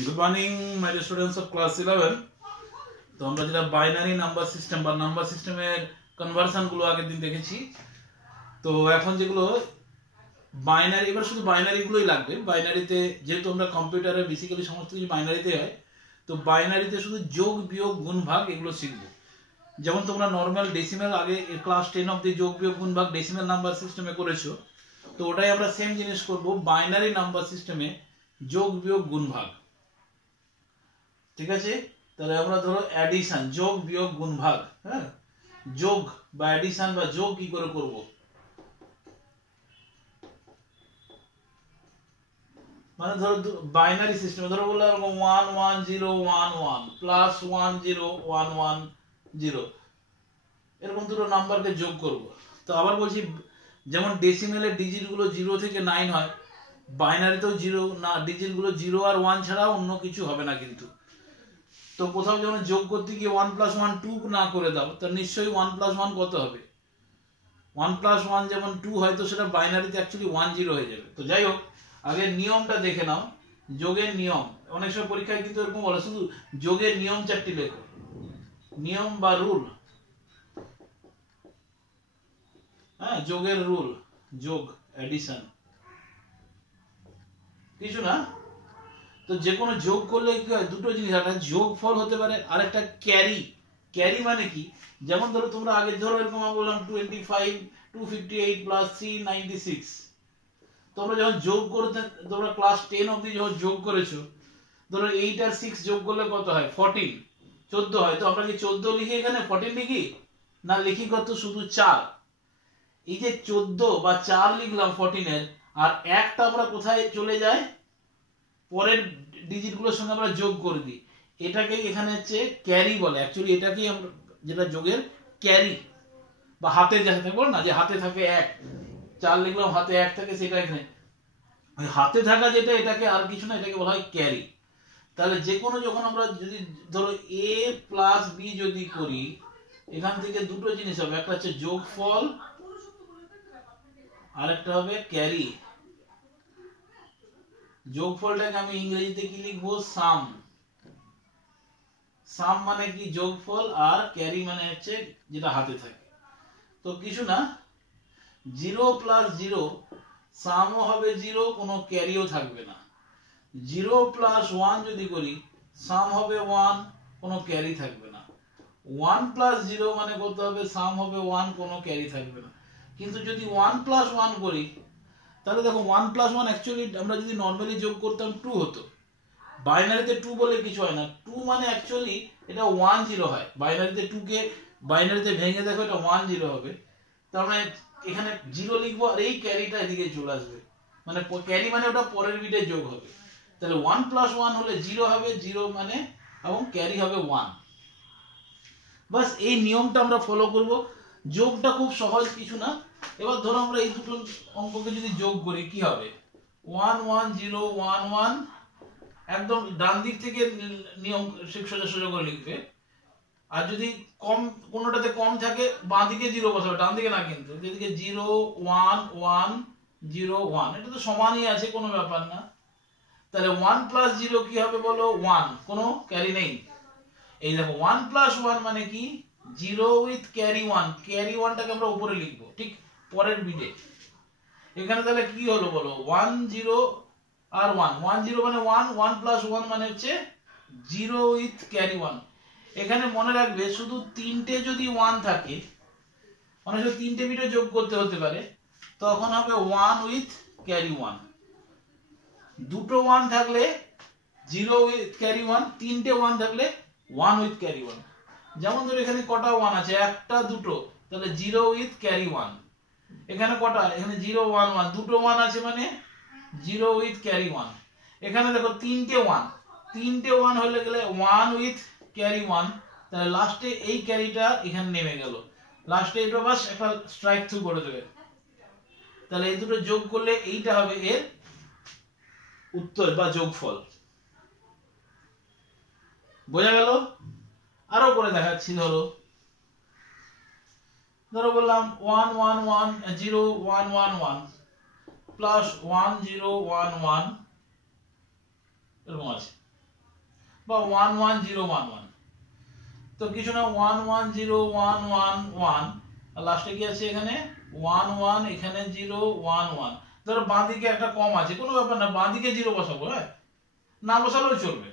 Good morning my students of class 11। তো আমরা যেটা বাইনারি নাম্বার সিস্টেম বা নাম্বার সিস্টেমের কনভার্সন গুলো আগের দিন দেখেছি। তো এখন যেগুলো বাইনারি, এবার শুধু বাইনারি গুলোই লাগবে। বাইনারিতে যেহেতু আমরা কম্পিউটারে বেসিক্যালি সমস্ত কিছু বাইনারিতে হয়, তো বাইনারিতে শুধু যোগ বিয়োগ গুণ ভাগ এগুলো শিখবো। যেমন তোমরা নর্মাল ডেসিমেল আগে ক্লাস 10 অবধি যোগ বিয়োগ গুণ ভাগ ডেসিমেল নাম্বার সিস্টেমে করেছো, তো ওটাই আমরা সেম জিনিস করব বাইনারি নাম্বার সিস্টেমে, যোগ বিয়োগ গুণ ভাগ। ঠিক আছে, তাহলে আমরা ধরো অ্যাডিশন, যোগ বিয়োগ গুণ ভাগ, হ্যাঁ, যোগ বা অ্যাডিশন বা যোগ কি করে করব। মানে ধরো বাইনারি সিস্টেমে ধরো বললাম 1 1 0 1 1 প্লাস 1 0 1 1 0, এরকম দুটো নাম্বারকে যোগ করব। তো আবার বলছি, যেমন ডেসিমেলের ডিজিট গুলো 0 থেকে 9 হয়, বাইনারিতেও 0 না, ডিজিট গুলো 0 আর 1 ছাড়া অন্য কিছু হবে না। কিন্তু তো কোথাও যখন যোগ করতে গিয়ে 1 + 1 2 না করে দাও, তার নিশ্চয়ই 1 + 1 কত হবে? 1 + 1 যেমন 2 হয়, তো সেটা বাইনারিতে অ্যাকচুয়ালি 1 0 হয়ে যাবে। তো যাই হোক, আগে নিয়মটা দেখে নাও, যোগের নিয়ম। অনেক সময় পরীক্ষায় কিন্তু এরকম বলে শুধু যোগের নিয়ম 4টি লেখো, নিয়ম বা রুল। হ্যাঁ, যোগের রুল, যোগ এডিশন কিছু না। তো যে কোনো যোগ করলে কি হয়, দুটো জিনিস, একটা যোগ ফল হতে পারে আর একটা ক্যারি। ক্যারি মানে কি, যেমন ধরো তোমরা আগে ধরো এরকম বললাম 25 258 প্লাস 396, তোমরা যখন যোগ করতে, তোমরা ক্লাস 10 অবধি যখন যোগ করেছো, ধরো 8 আর 6 যোগ করলে কত হয়? 14, 14 হয়। তো আমরা কি 14 লিখি এখানে 14 লিখি না, লিখি কত? শুধু 4। এই যে 14 বা 4 লিখলাম 14 এর, আর একটা আমরা কোথায় চলে যায়? পরের ডিজিট গুলোর সঙ্গে আমরা যোগ করে দিই, এটাকে এখানে হচ্ছে ক্যারি বলে। অ্যাকচুয়ালি এটাকেই আমরা যেটা যোগের ক্যারি বা হাতে যেটা থাকে না, যে হাতে থাকে 1, 4 লিখলাম হাতে 1 থাকে, সেটা এখানে ওই হাতে থাকা যেটা, এটাকে আর কিছু না, এটাকে বলা হয় ক্যারি। তাহলে যে কোনো যখন আমরা যদি ধরো a প্লাস b যদি করি, এখান থেকে দুটো জিনিস হবে, একটা হচ্ছে যোগফল আর একটা হবে ক্যারি। যোগফলটাকে আমি ইংরেজিতে কি লিখবো? সাম। সাম মানে কি? যোগফল। আর ক্যারি মানে হচ্ছে যেটা হাতে থাকে। তো কিছু না, 0 + 0 সামও হবে 0, কোনো ক্যারিও থাকবে না। 0 + 1 যদি করি, সাম হবে 1, কোনো ক্যারি থাকবে না। 1 + 0 মানে কত হবে? সাম হবে 1, কোনো ক্যারি থাকবে না। কিন্তু যদি 1 + 1 করি, তাহলে দেখো 1 + 1 অ্যাকচুয়ালি আমরা যদি নর্মালি যোগ করতাম 2 হতো। বাইনারিতে 2 বলে কিছু হয় না। 2 মানে অ্যাকচুয়ালি এটা 1 0 হয়। বাইনারিতে 2 কে বাইনারিতে ভেঙে দেখো, এটা 1 0 হবে। তার মানে এখানে 0 লিখবো আর এই ক্যারিটা এদিকে চলে আসবে, মানে ক্যারি মানে ওটা পরের বিটে যোগ হবে। তাহলে 1 + 1 হলে 0 হবে, 0 মানে, এবং ক্যারি হবে 1। বাস এই নিয়মটা আমরা ফলো করব। যোগটা খুব সহজ, কিছু না। এবার ধরো আমরা এই দুটো অঙ্ককে যদি যোগ করি, কি হবে? 1 1 0 1 1, একদম ডান দিক থেকে নিয়ম সোজা সোজা করে লিখবে। আর যদি কম, কোনোটাতে কম থাকে, বাঁ দিকে 0 বসাবে, ডান দিকে না। কিন্তু যেদিকে 0 1 1 0 1, এটা তো সমানই আছে, কোনো ব্যাপার না। তাহলে 1 + 0 কি হবে বলো? 1, কোনো ক্যারি নেই। এই দেখো 1 + 1 মানে কি? 0 উইথ ক্যারি 1। ক্যারি 1টাকে আমরা উপরে লিখবো, ঠিক পরের বিটে। এখানে তাহলে কি হলো বলো? 1 0 আর 1, 1 0 মানে 1, 1 + 1 মানে হচ্ছে 0 উইথ ক্যারি 1। এখানে মনে রাখবে, শুধু তিনটে যদি 1 থাকে, মানে শুধু তিনটে বিটে যোগ করতে হতে পারে, তখন হবে 1 উইথ ক্যারি 1। দুটো 1 থাকলে 0 উইথ ক্যারি 1, তিনটে 1 থাকলে 1 উইথ ক্যারি 1। যেমন ধরো এখানে কটা 1 আছে? একটা, দুটো, তাহলে 0 উইথ ক্যারি 1। এখানে কটা? এখানে 0 1 1, দুটো 1 আছে মানে 0 উইথ ক্যারি 1। এখানে দেখো তিনটে 1, তিনটে 1 হলে গেলে 1 উইথ ক্যারি 1। তাহলে লাস্টে এই ক্যারিটা এখানে নেমে গেল, লাস্টে এটা বাস একটা স্ট্রাইক থ্রু করে দেবে। তাহলে এই দুটো যোগ করলে এইটা হবে এর উত্তর বা যোগফল। বোঝা গেল? আরো করে দেখাচ্ছি। ধরো বললাম 1 1 1 0 1 1 1 প্লাস 1 0 1 1, এরকম আছে। বা 1 1 0 1 1, তো কিছু না 1 1 0 1 1 1, আর লাস্টে কি আছে এখানে 1 1, এখানে 0 1 1। ধরো বাঁ দিকে একটা কম আছে, কোনো ব্যাপার না, বাঁ দিকে 0 বসাবো, হ্যাঁ, না বসালেও চলবে,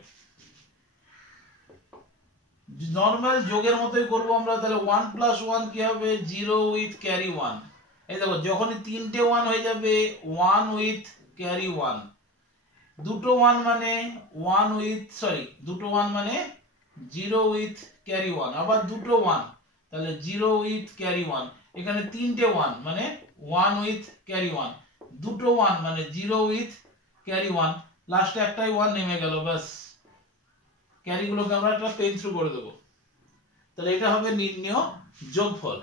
নরমাল যোগের মতোই করব আমরা। তাহলে 1 + 1 কি হবে 0 উইথ ক্যারি 1। এই দেখো যখনই তিনটে 1 হয়ে যাবে 1 উইথ ক্যারি 1, দুটো 1 মানে 1 উইথ দুটো 1 মানে 0 উইথ ক্যারি 1, আবার দুটো 1 তাহলে 0 উইথ ক্যারি 1, এখানে তিনটে 1 মানে 1 উইথ ক্যারি 1, দুটো 1 মানে 0 উইথ ক্যারি 1, লাস্টে একটাই 1 নেমে গেল, বাস ক্যারি গুলোকে আমরা একটা পেন থ্রু করে দেবো। তাহলে এটা হবে নির্ণেয় যোগফল।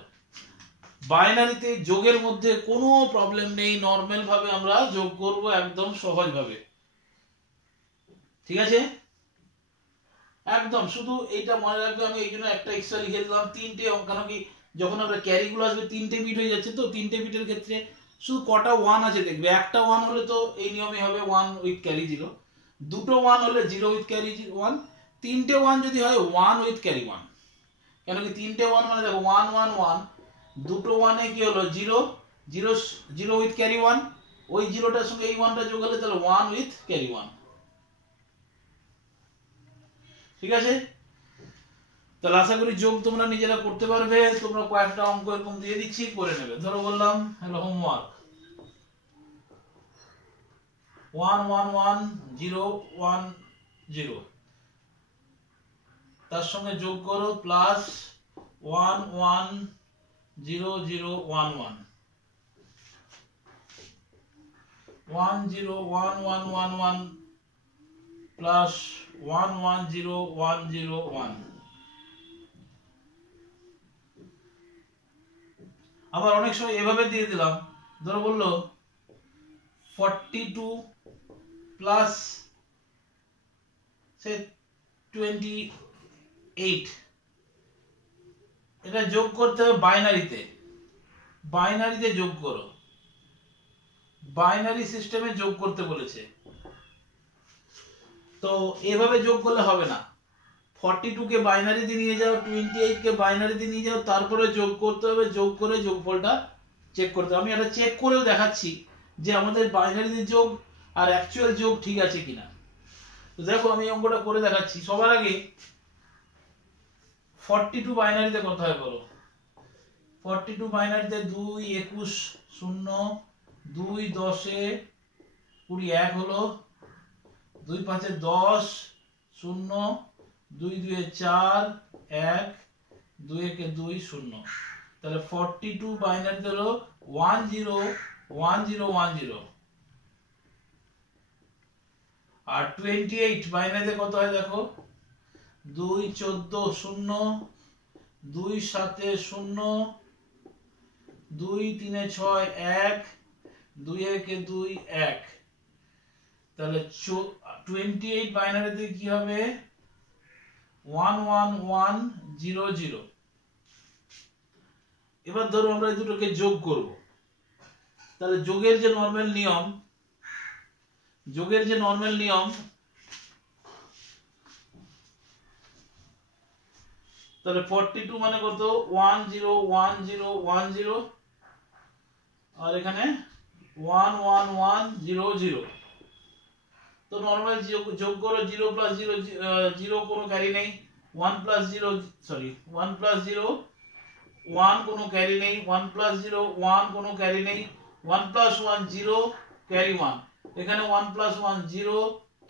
বাইনারিতে যোগের মধ্যে কোনো প্রবলেম নেই, নরমাল ভাবে আমরা যোগ করব, একদম সহজ ভাবে, ঠিক আছে? একদম শুধু এইটা মনে রাখবে, আমি এই জন্য একটা এক্সট্রা লিখে দিলাম তিনটে, কেন কি যখন আমরা ক্যারি গুলো আসবে তিনটে বিট হয়ে যাচ্ছে, তো তিনটে বিটের ক্ষেত্রে শুধু কটা 1 আছে দেখবে, একটা 1 হলে তো এই নিয়মই হবে 1 উইথ ক্যারি 0, দুটো 1 হলে 0 উইথ ক্যারি 1, তিনটে 1 যদি হয় 1 উইথ ক্যারি 1, কেন কি তিনটে 1 মানে দেখো 1 1 1, দুটো 1 এ কি হলো 0 0 0 উইথ ক্যারি 1, ওই 0টার সঙ্গে এই 1টা যোগ হলে তাহলে 1 উইথ ক্যারি 1, ঠিক আছে? তাহলে আশা করি যোগ তোমরা নিজেরা করতে পারবে। তোমরা কয়েকটা অঙ্ক এরকম দিয়ে দিচ্ছি, করে নেবে। ধরো বললাম হ্যালো হোমওয়ার্ক 1 1 1 0 1 0, তার সঙ্গে যোগ করো প্লাস 1 1 0 0 1 1 1 0 1 1 1 1 প্লাস 1 1 0 1 0 1। আবার অনেক সময় এভাবে দিয়ে দিলাম, ধরো বললো 42 প্লাস 28, এটা যোগ করতে হবে বাইনারিতে, বাইনারিতে যোগ করো, বাইনারি সিস্টেমে যোগ করতে বলেছে। তো এভাবে যোগ করলে হবে না, 42 কে বাইনারিতে নিয়ে যাও, 28 কে বাইনারিতে নিয়ে যাও, তারপরে যোগ করতে হবে, যোগ করে যোগফলটা চেক করতে হবে। আমি এটা চেক করেও দেখাচ্ছি যে আমাদের বাইনারিতে যোগ আর অ্যাকচুয়াল যোগ ঠিক আছে কিনা। তো দেখো আমি অঙ্কটা করে দেখাচ্ছি। সবার আগে 42 বাইনারিতে কত হয় বলো? 42 বাইনারিতে 2 21 0, 2 10 20 1 হলো, 2 5 10 0, 2 2 4 1, 2 1 2 0, তাহলে 42 বাইনারিতে হলো 1 0 1 0 1 0। আর 28 বাইনারিতে কত হয় দেখো, 2 14 0, 2 7 0, 2 3 6 1, 2 1 2 1, তাহলে 28 বাইনারিতে কি হবে 1 1 1 0 0। এবার ধরো আমরা এই দুটোকে যোগ করব, তাহলে যোগের যে নরমাল নিয়ম, যোগের যে নরমাল নিয়ম, তাহলে 42 মানে কত 1 0 1 0 1 0, আর এখানে 1 1 1 0 0। তো নরমাল যোগ করো 0 প্লাস 0 0 কোনো ক্যারি নেই, 1 প্লাস 0 1 প্লাস 0 1 কোনো ক্যারি নেই, 1 প্লাস 0 1 কোনো ক্যারি নেই, 1 প্লাস 1 0 ক্যারি 1, এখানে 1 প্লাস 1 0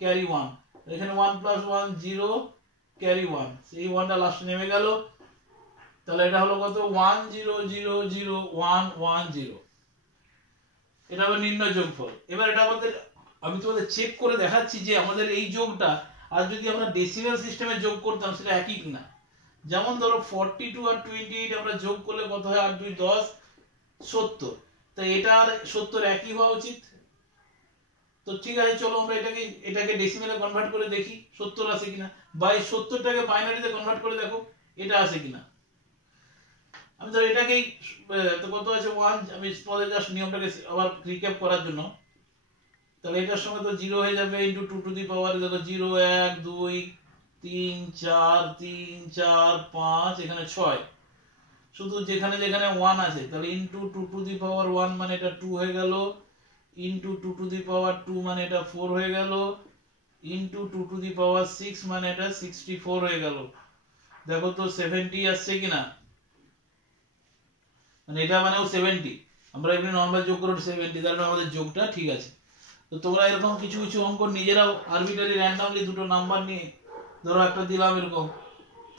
ক্যারি 1, এখানে 1 প্লাস 1 0 ক্যারি 1, এই 1টা লাস্টে নেমে গেল। তাহলে এটা হলো কত 1 0 0 0 1 1 0। এটা হবে নির্ণয় যোগফল। এবার এটা আমাদের, আমি তোমাদের চেক করে দেখাচ্ছি যে আমাদের এই যোগটা আর যদি আমরা ডেসিমাল সিস্টেমে যোগ করতাম সেটা একই কিনা। যেমন ধরো 42 আর 28 আমরা যোগ করলে কত হয় 8 2 10 70, তো এটা আর 70 একই হওয়া উচিত। তো ঠিক আছে, চলো আমরা এটাকে ডেসিমালে কনভার্ট করে দেখি 70 আসে কিনা, বা এই 70টাকে বাইনারিতে কনভার্ট করে দেখো এটা আসে কিনা। আমি ধর এটাকেই, তো কত আছে 1, আমি তোমাদের জাস্ট নিয়মটাকে আবার রিক্যাপ করার জন্য, তাহলে এটার সঙ্গে তো 0 হয়ে যাবে ইনটু 2 টু দি পাওয়ার দেখো 0 1 2 3 4 3 4 5 এখানে 6 শুধু যেখানে যেখানে 1 আছে তাহলে ইনটু 2 টু দি পাওয়ার 1 মানে এটা 2 হয়ে গেল, ইনটু 2 টু দি পাওয়ার 2 মানে এটা 4 হয়ে গেল, ইনটু 2 টু দি পাওয়ার 6 মানে এটা 64 হয়ে গেল। দেখো তো 70 আসছে কিনা, মানে এটা মানেও 70, আমরা এমনি নরমাল যোগ করে 70, তার মানে আমাদের যোগটা ঠিক আছে। তো তোমরা এরকম কিছু কিছু অঙ্ক নিজেরাও আরবিটারি র্যান্ডমলি দুটো নাম্বার নিয়ে, ধরো একটা দিলাম এরকম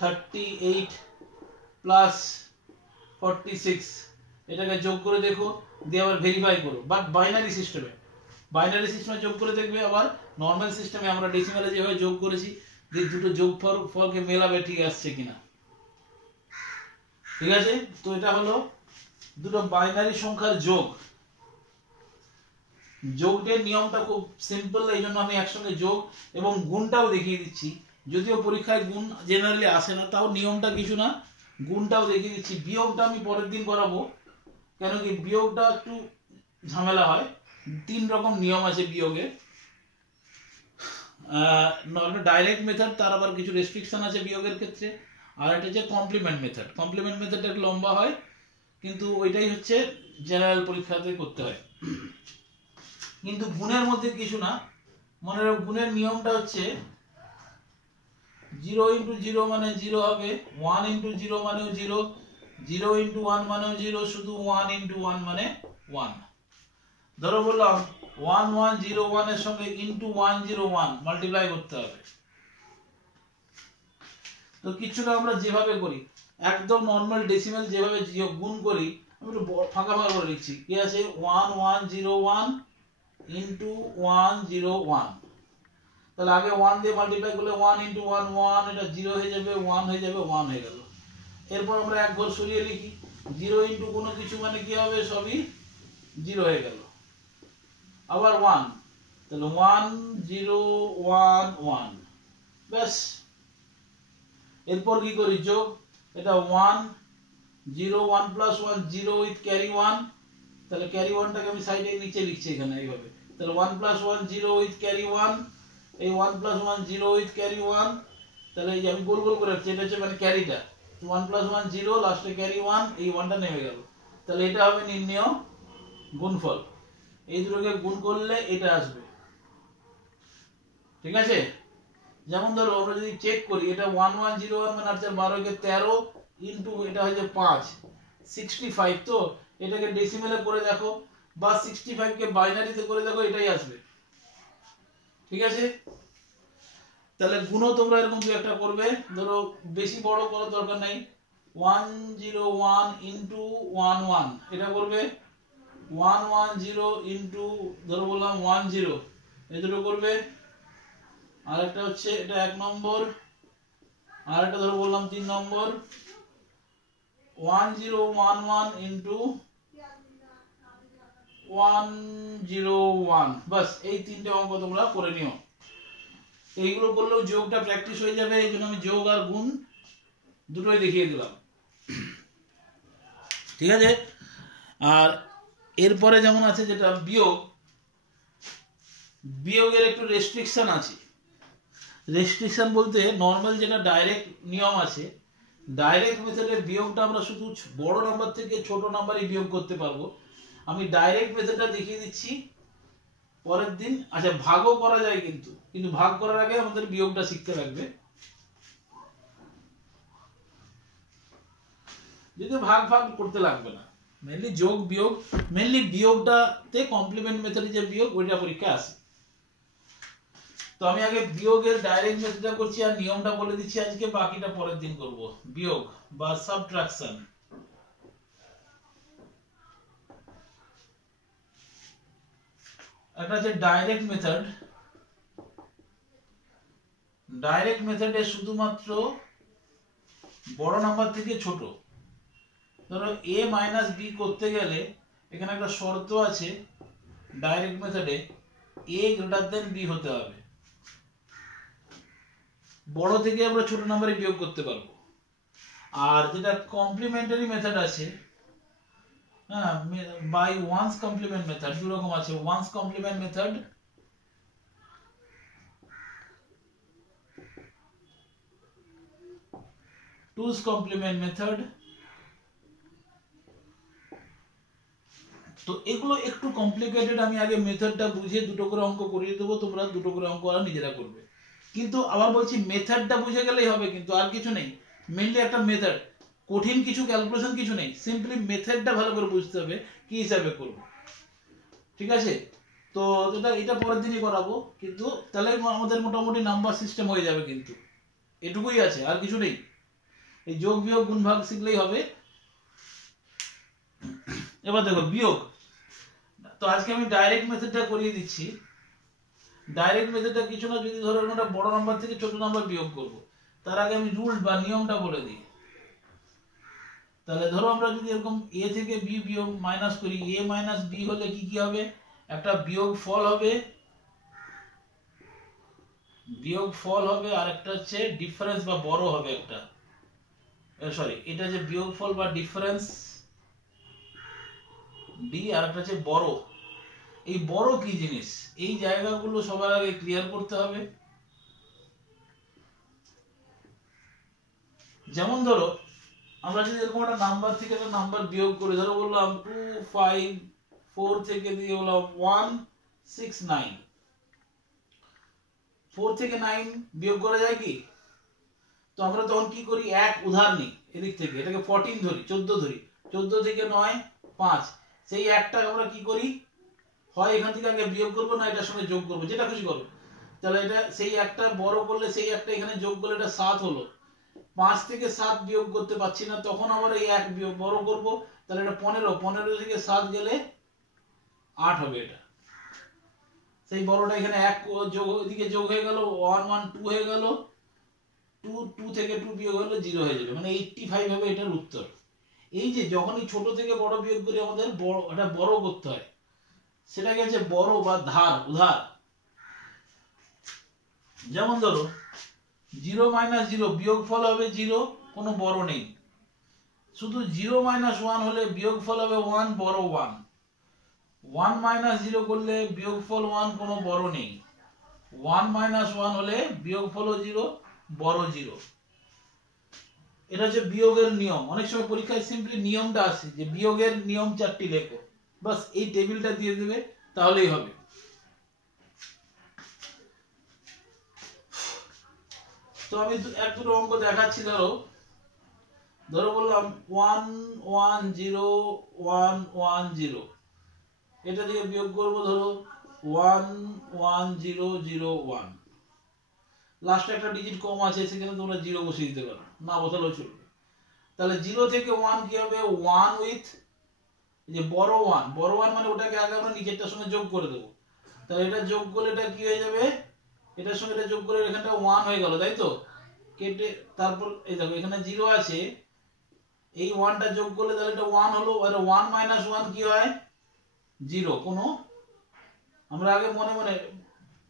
38 প্লাস 46, এটাকে যোগ করে দেখো, দিয়ে আবার ভেরিফাই করো, বাট বাইনারি সিস্টেমে যোগ করে দেখবে। আবার নরমাল সিস্টেমে আমরা ডেসিমালে যেভাবে যোগ করেছি, যে দুটো যোগ ফলকে মেলাবে ঠিক আসছে কিনা। ঠিক আছে, তো এটা হলো দুটো বাইনারি সংখ্যার যোগ। যোগের নিয়মটা খুব সিম্পল, এই জন্য আমি একসঙ্গে যোগ এবং গুণটাও দেখিয়ে দিচ্ছি। যদিও পরীক্ষায় গুণ জেনারেলি আসে না, তাও নিয়মটা কিছু না, গুণটাও দেখিয়ে দিচ্ছি। বিয়োগটা আমি পরের দিন করাবো, কেন কি বিয়োগটা একটু ঝামেলা হয়। 3 রকম নিয়ম আছে বিয়োগে। ডাইরেক্ট মেথড, তার আবার কিছু রেস্ট্রিকশন আছে বিয়োগের ক্ষেত্রে। আর এটা হচ্ছে কমপ্লিমেন্ট মেথড। কমপ্লিমেন্ট মেথডটা একটু লম্বা হয়, কিন্তু ওইটাই হচ্ছে জেনারেল পরীক্ষাতে করতে হয়। কিন্তু গুণের মধ্যে কিছু না, মনে রাখো গুণের নিয়মটা হচ্ছে 0 ইন্টু 0 মানে 0 হবে, 1 ইন্টু 0 মানেও 0, 0 ইন্টু 1 মানেও 0, শুধু 1 ইন্টু 1 মানে 1। ধরো বললাম 1101 এর সঙ্গে ইন্টু 101 মাল্টিপ্লাই করতে হবে। তো কিছুটা আমরা যেভাবে করি একদম নরমাল ডেসিমাল যেভাবে গুণ করি, আমি একটু ফাঁকা ফাঁকা করে লিখছি। কি আছে 1101 ইন্টু 101, তাহলে আগে 1 দিয়ে মাল্টিপ্লাই করলে 1 ইন্টু 1 1, এটা 0 হয়ে যাবে, 1 হয়ে যাবে, 1 হয়ে গেল। এরপর আমরা এক ঘর সরিয়ে লিখি, 0 ইন্টু কোনো কিছু মানে কি হবে, সবই 0 হয়ে গেল। আবার 1, তাহলে 1 0 1 1, ব্যাস। এরপর কি করি যোগ, এটা 1 0 1 প্লাস 1 0 উইথ ক্যারি 1, তাহলে ক্যারি 1টাকে আমি সাইডে নিচে লিখছি এখানে এইভাবে, তাহলে 1 প্লাস 1 0 উইথ ক্যারি 1, এই 1 প্লাস 1 0 উইথ ক্যারি 1, তাহলে এই যে আমি গোল গোল করে রাখছি, এটা হচ্ছে মানে ক্যারিটা, 1 প্লাস 1 0, লাস্টে ক্যারি 1, এই 1টা নেমে গেল। তাহলে এটা হবে নির্ণেয় গুণফল। এই দুটোকে গুণ করলে এটা আসবে। ঠিক আছে, যেমন ধরো আমরা যদি চেক করি, এটা 1101 মানে হচ্ছে 12 কে 13 ইনটু এটা হচ্ছে 5 65, তো এটাকে ডেসিমেলে করে দেখো বা 65 কে বাইনারিতে করে দেখো, এটাই আসবে। ঠিক আছে, তাহলে গুণও তোমরা এরকম কিছু একটা করবে। ধরো বেশি বড় করার দরকার নাই, 101 ইনটু 11 এটা করবে, 110 ইনটু ধরো বললাম 10, এই দুটো করবে। আর একটা হচ্ছে এটা 1 নম্বর, আর একটা ধরো বললাম 3 নম্বর, 1011 ইনটু 101, বাস। এই তিনটে অঙ্ক তোমরা করে নিও। এইগুলো করলেও যোগটা প্র্যাকটিস হয়ে যাবে, এই জন্য আমি যোগ আর গুণ দুটোই দেখিয়ে দিলাম। ঠিক আছে, আর এরপরে যেমন আছে যেটা বিয়োগ, বিয়োগের একটু রেস্ট্রিকশন আছে। রেস্ট্রিকশন বলতে নর্মাল যেটা ডাইরেক্ট নিয়ম আছে, ডাইরেক্ট মেথডে বিয়োগটা আমরা শুধু বড় নাম্বার থেকে ছোট নাম্বারে বিয়োগ করতে পারবো। আমি ডাইরেক্ট মেথডটা দেখিয়ে দিচ্ছি পরের দিন। আচ্ছা, ভাগও করা যায়, কিন্তু ভাগ করার আগে আমাদের বিয়োগটা শিখতে লাগবে। যদি ভাগ করতে লাগবে না, মেনলি যোগ বিয়োগ, মেনলি বিয়োগটাতে কমপ্লিমেন্ট মেথডে যে বিয়োগ ওইটা পরীক্ষা আসে। তো আমি আগে বিয়োগের ডাইরেক্ট মেথডটা করছি আর নিয়মটা বলে দিচ্ছি আজকে, বাকিটা পরের দিন করব। বিয়োগ বা সাবট্রাকশন, একটা আছে ডাইরেক্ট মেথড। ডাইরেক্ট মেথডে শুধুমাত্র বড় নাম্বার থেকে ছোট, ধরো a মাইনাস b করতে গেলে এখানে একটা শর্ত আছে ডাইরেক্ট মেথডে, a গ্রেটার দেন b হতে হবে। বড় থেকে আমরা ছোট নাম্বারে বিয়োগ করতে পারবো। আর যেটা কমপ্লিমেন্টারি মেথড আছে, হ্যাঁ, বাই ওয়ান্স কমপ্লিমেন্ট মেথড, দু রকম আছে। One's complement method two's complement method. তো এগুলো একটু কমপ্লিকেটেড, আমি আগে মেথডটা বুঝে দুটো করে অঙ্ক করিয়ে দেবো, তোমরা দুটো করে অঙ্ক আর নিজেরা করবে। কিন্তু আবার বলছি মেথডটা বুঝে গেলেই হবে, কিন্তু আর কিছু নেই, মেইনলি একটা মেথড, কঠিন কিছু ক্যালকুলেশন কিছু নেই, সিম্পলি মেথডটা ভালো করে বুঝতে হবে কি হিসাবে করব, ঠিক আছে? তো এটা পরের দিনই করাবো, কিন্তু তাহলে আমাদের মোটামুটি নাম্বার সিস্টেম হয়ে যাবে, কিন্তু এটুকুই আছে, আর কিছু নেই। এই যোগ বিয়োগ গুণ ভাগ শিখলেই হবে। এবার দেখো বিয়োগ, তো আজকে আমি ডাইরেক্ট মেথডটা করিয়ে দিচ্ছি। ডাইরেক্ট মেথডটা কিছু না, যদি ধরো একটা বড় নাম্বার থেকে ছোট নাম্বার বিয়োগ করব, তার আগে আমি রুল বা নিয়মটা বলে দিই। তাহলে ধরো আমরা যদি এরকম a থেকে b বিয়োগ মাইনাস করি, a মাইনাস b হলে কি কি হবে, একটা বিয়োগ ফল হবে, আর একটা হচ্ছে ডিফারেন্স বা বড় হবে একটা, সরি এটা যে বিয়োগ ফল বা ডিফারেন্স d, আর একটা হচ্ছে বড়। এই বড় কি জিনিস, এই জায়গাগুলো সবার আগে ক্লিয়ার করতে হবে। যেমন ধরো আমরা যদি এরকম একটা নাম্বার থেকে একটা নাম্বার বিয়োগ করি, ধরো বললাম 2 5 4 থেকে দিয়ে বললাম 1 6 9, 4 থেকে 9 বিয়োগ করা যায় কি? তো আমরা তখন কি করি, এক উধার নিই এদিক থেকে, এটাকে 14 ধরি, 14 ধরি, 14 থেকে 9 5, সেই একটা আমরা কি করি, হয় এখান থেকে আগে বিয়োগ করবো, না এটার সঙ্গে যোগ করবো, যেটা খুশি করবো। তাহলে এটা সেই একটা বড় করলে সেই একটা এখানে যোগ করলে এটা 7 হলো, 5 থেকে 7 বিয়োগ করতে পারছি না, তখন আবার এই এক বিয়োগ বড় করব, তাহলে এটা 15, 15 থেকে 7 গেলে 8 হবে, এটা সেই বড়টা এখানে এক যোগ ওইদিকে যোগ হয়ে গেল, 1 1 2 হয়ে গেল, 2 থেকে 2 বিয়োগ হলে 0 হয়ে যাবে, মানে 85 হবে এটার উত্তর। এই যে যখনই ছোট থেকে বড় বিয়োগ করি আমাদের বড়, এটা বড় করতে হয়, সেটাকে হচ্ছে বড় বা উধার। যেমন ধরো 0 মাইনাস 0 বিয়োগ ফল হবে 0, কোনো বড় নেই, শুধু 0 মাইনাস 1 হলে বিয়োগ ফল হবে 1, বড় 1, 1 মাইনাস 0 করলে বিয়োগ ফল 1, কোনো বড় নেই, 1 মাইনাস 1 হলে বিয়োগ ফল 0, বড় 0। এটা হচ্ছে বিয়োগের নিয়ম। অনেক সময় পরীক্ষায় সিম্পলি নিয়মটা আসে যে বিয়োগের নিয়ম 4টি লেখো, বাস এই টেবিলটা দিয়ে দেবে তাহলেই হবে। তো আমি এক দুটো অঙ্ক দেখাচ্ছি, ধরো বললাম 1 1 0 1 1 0, এটা থেকে বিয়োগ করবো ধরো 1 1 0 0 1, লাস্টে একটা ডিজিট কম আছে, সেখানে তোমরা 0 বসিয়ে দিতে পারো, না বসালেও চলবে। তাহলে 0 থেকে 1 কি হবে, 1 উইথ যে বড় 1 মানে ওটাকে আগে আমরা নিচেরটার সঙ্গে যোগ করে দেবো, তাহলে এটা যোগ করলে এটা কি হয়ে যাবে, এটার সঙ্গে এটা যোগ করে এখানটা 1 হয়ে গেল, তাই তো, কেটে তারপর এই দেখো এখানে 0 আছে, এই 1টা যোগ করলে তাহলে এটা 1 হলো, আর 1 মাইনাস 1 কি হয়, 0, কোনো আমরা আগে মনে মনে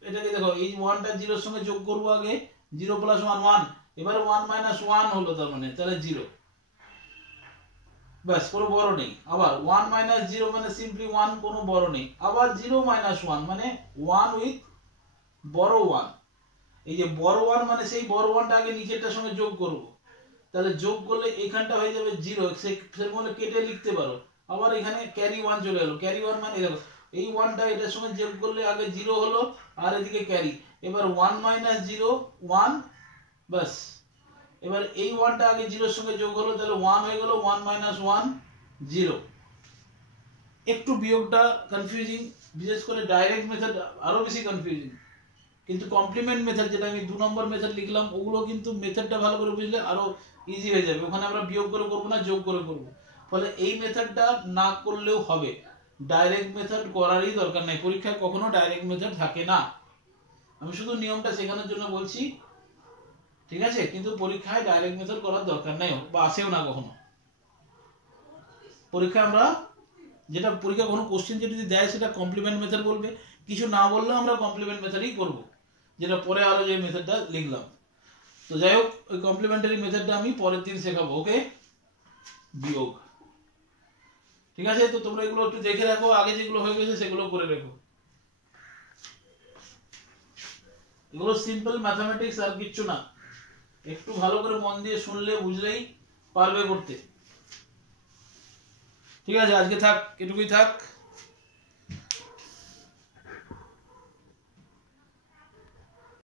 এটাকে দেখো, এই 1টা 0 এর সঙ্গে যোগ করব আগে, 0 প্লাস 1 1, এবারে 1 মাইনাস 1 হলো, তার মানে তাহলে 0, ব্যাস, কোনো বড় নেই। আবার 1 মাইনাস 0 মানে সিম্পলি 1, কোনো বড় নেই, আবার 0 মাইনাস 1 মানে 1 উইথ বড় 1, এই যে বড় 1 মানে সেই বড় 1টা আগে নিচেরটার সঙ্গে যোগ করব, তাহলে যোগ করলে এখানটা হয়ে যাবে 0, সের মধ্যে কেটে লিখতে পারো, আবার এখানে ক্যারি 1 চলে গেল, ক্যারি 1 মানে দেখো এই 1টা এটার সঙ্গে যোগ করলে আগে 0 হলো, আর এদিকে ক্যারি, এবার 1 মাইনাস 0 1, বাস, এবার এই 1টা আগে 0 এর সঙ্গে যোগ হলো, তাহলে 1 হয়ে গেল, 1 মাইনাস 1 0। একটু বিয়োগটা কনফিউজিং, বিশেষ করে ডাইরেক্ট মেথড আরো বেশি কনফিউজিং, কিন্তু কমপ্লিমেন্ট মেথড যেটা আমি 2 নম্বর মেথড লিখলাম, ওগুলো কিন্তু মেথডটা ভালো করে বুঝলে আরো ইজি হয়ে যাবে, ওখানে আমরা বিয়োগ করে করব না, যোগ করে করব, ফলে এই মেথডটা না করলেও হবে, ডাইরেক্ট মেথড করারই দরকার নাই, পরীক্ষায় কখনো ডাইরেক্ট মেথড থাকে না, আমি শুধু নিয়মটা শেখানোর জন্য বলছি, ঠিক আছে, কিন্তু পরীক্ষায় ডাইরেক্ট মেথড করার দরকার নাই, বা আসেও না কখনো। পরীক্ষা আমরা যেটা পরীক্ষা কোনো কোশ্চেন যদি দেয় সেটা কমপ্লিমেন্ট মেথড বলবে, কিছু না বললেও আমরা কমপ্লিমেন্ট মেথডই করব, যেটা পরে আরো যে মেথডটা লিখলাম। তো যাই হোক, ওই কমপ্লিমেন্টারি মেথডটা আমি পরের দিন শেখাবো, ওকে, বিয়োগ, ঠিক আছে। তো তোমরা এগুলো একটু দেখে রাখো, আগে যেগুলো হয়ে গেছে সেগুলো করে রেখো, এগুলো সিম্পল ম্যাথমেটিক্স, আর কিচ্ছু না, একটু ভালো করে মন দিয়ে শুনলে বুঝলেই পারবে করতে। ঠিক আছে, আজকে থাক, এটুকুই থাক।